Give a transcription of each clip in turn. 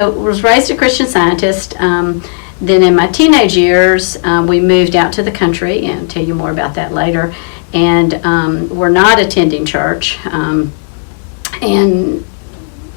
I was raised a Christian Scientist. Then in my teenage years, we moved out to the country, and I'll tell you more about that later. And we're not attending church, and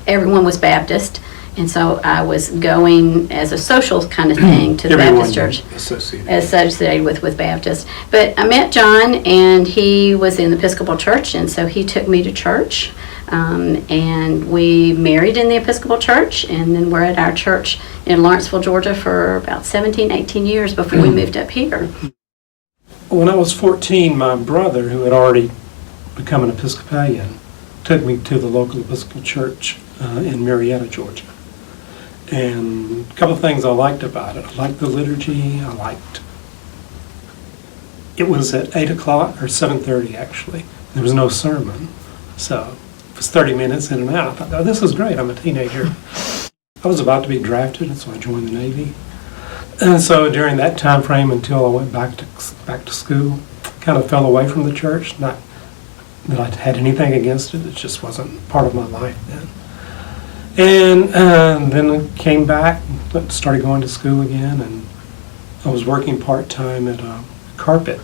everyone was Baptist. And so I was going as a social kind of thing to the Baptist church. Associated with Baptist. But I met John, and he was in the Episcopal church, and so he took me to church. And we married in the Episcopal church, and then we're at our church in Lawrenceville, Georgia for about 17, 18 years before we moved up here. When I was 14, my brother, who had already become an Episcopalian, took me to the local Episcopal church in Marietta, Georgia. And a couple of things I liked about it. I liked the liturgy. It was at 8 o'clock, or 7:30 actually. There was no sermon. So it was 30 minutes in and out. I thought, oh, this is great. I'm a teenager. I was about to be drafted, and so I joined the Navy. And so during that time frame, until I went back to school, kind of fell away from the church. Not that I had anything against it. It just wasn't part of my life then. And then I came back, started going to school again, and I was working part-time at a carpet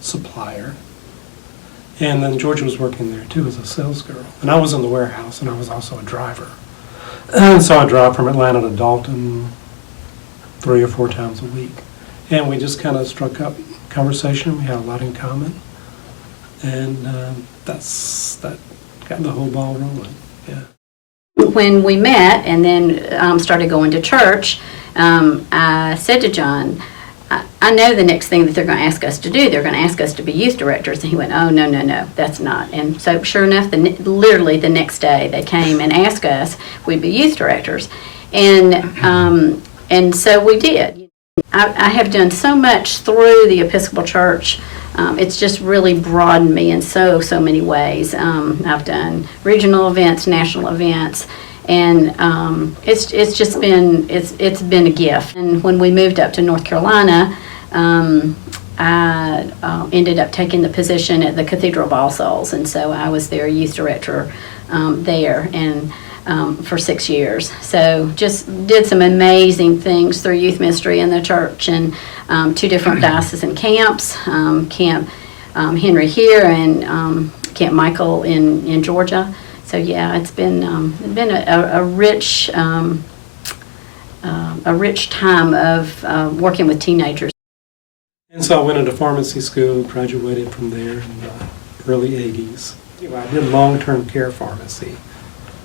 supplier. And then Georgia was working there too as a sales girl. And I was in the warehouse, and I was also a driver. And so I drive from Atlanta to Dalton 3 or 4 times a week. And we just kind of struck up conversation. We had a lot in common. And that got the whole ball rolling, yeah. When we met and then started going to church, I said to John, I know the next thing that they're going to ask us to do, they're going to ask us to be youth directors. And he went, oh, no, that's not. And so sure enough, literally the next day, they came and asked us if we'd be youth directors. And so we did. I have done so much through the Episcopal Church. It's just really broadened me in so many ways. I've done regional events, national events, and it's just been it's been a gift. And when we moved up to North Carolina, I ended up taking the position at the Cathedral of All Souls, and so I was their youth director there, and for 6 years. So just did some amazing things through youth ministry in the church, and 2 different diocesan camps, Camp Henry here and Camp Michael in Georgia. So yeah, it's been a rich time of working with teenagers. And so I went into pharmacy school, graduated from there in the early 80s. I did long-term care pharmacy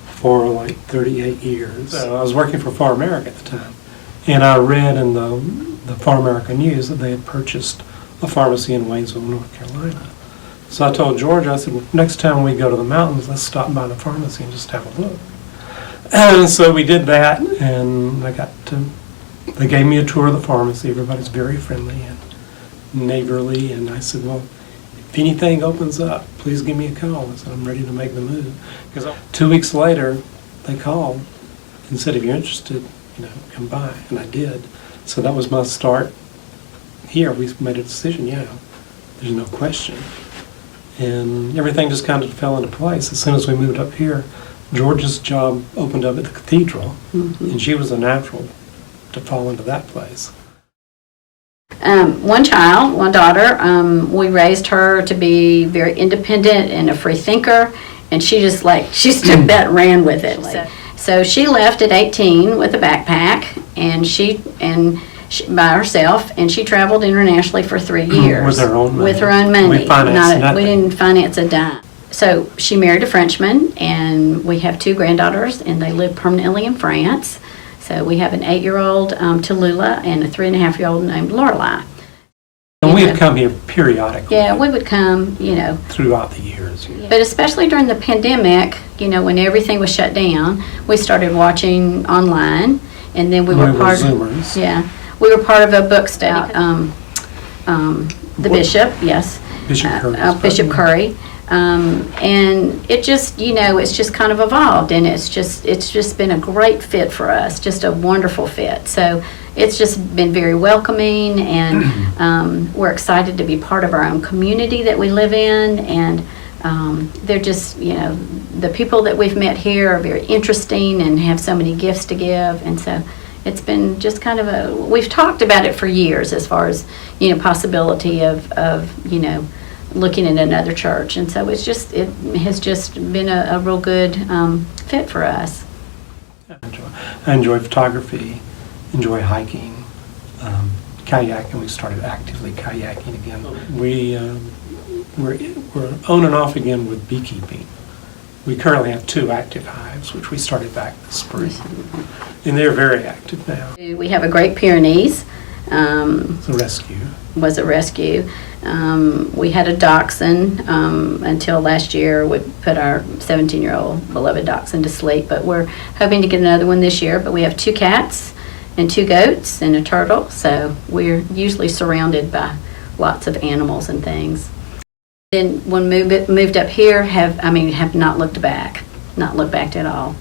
for like 38 years. So I was working for Far America at the time. And I read in the Far America News that they had purchased a pharmacy in Waynesville, North Carolina. So I told Georgia, I said, well, next time we go to the mountains, let's stop by the pharmacy and just have a look. And so we did that, and they gave me a tour of the pharmacy. Everybody's very friendly and neighborly. And I said, well, if anything opens up, please give me a call. I said, I'm ready to make the move. Because 2 weeks later, they called and said, if you're interested, come by. And I did. So that was my start here. We made a decision, there's no question. And everything just kind of fell into place. As soon as we moved up here, Georgia's job opened up at the cathedral, and she was a natural to fall into that place. One daughter, we raised her to be very independent and a free thinker, and she took that and ran with it. So she left at 18 with a backpack, and she by herself, and she traveled internationally for 3 years. With her own money. With her own money. We financed nothing. We didn't finance a dime. So she married a Frenchman, and we have 2 granddaughters, and they live permanently in France. So we have an 8-year-old Tallulah and a 3.5-year-old named Lorelei. And we would come here periodically. Yeah, we would come, throughout the years. But especially during the pandemic, when everything was shut down, we started watching online, and then we were part of Zoomers. Yeah, we were part of a book study. The bishop, yes, Bishop Curry. And it just, it's just kind of evolved, and it's just been a great fit for us, just a wonderful fit. So it's just been very welcoming, and we're excited to be part of our own community that we live in, and they're just, the people that we've met here are very interesting and have so many gifts to give. And so it's been just kind of we've talked about it for years as far as, possibility of looking at another church. And so it has just been a real good fit for us. I enjoy photography, enjoy hiking, kayaking. We started actively kayaking again. We're on and off again with beekeeping. We currently have 2 active hives, which we started back this spring, and they're very active now. We have a Great Pyrenees. It's a rescue. Was a rescue. We had a dachshund until last year. We put our 17-year-old beloved dachshund to sleep, but we're hoping to get another one this year. But we have 2 cats and 2 goats and a turtle, so we're usually surrounded by lots of animals and things. Then when moved up here, have not looked back at all.